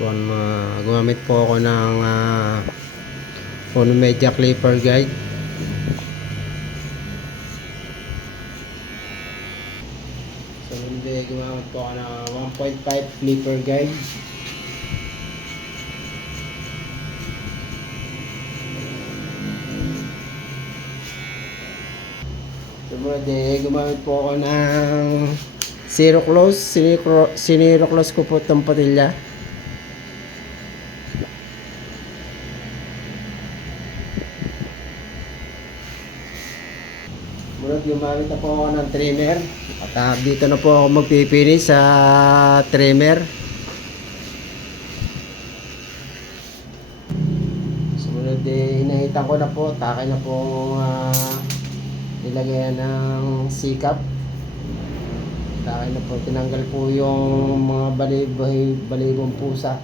Gumamit po ako ng Phono Media Clipper Guide. So hindi, gumamit po ako ng 1.5 Clipper Guide. Sumunod gumamit po ako ng Zero Close. Siniro close ko po itong patilya. Sumunod gumamit na po ako ng trimmer. At dito na po ako magpipili sa trimmer. Sumunod hinahitan ko na po. Takay na po nilagyan ng sikap. Takay na po, tinanggal po yung mga balibong pusa.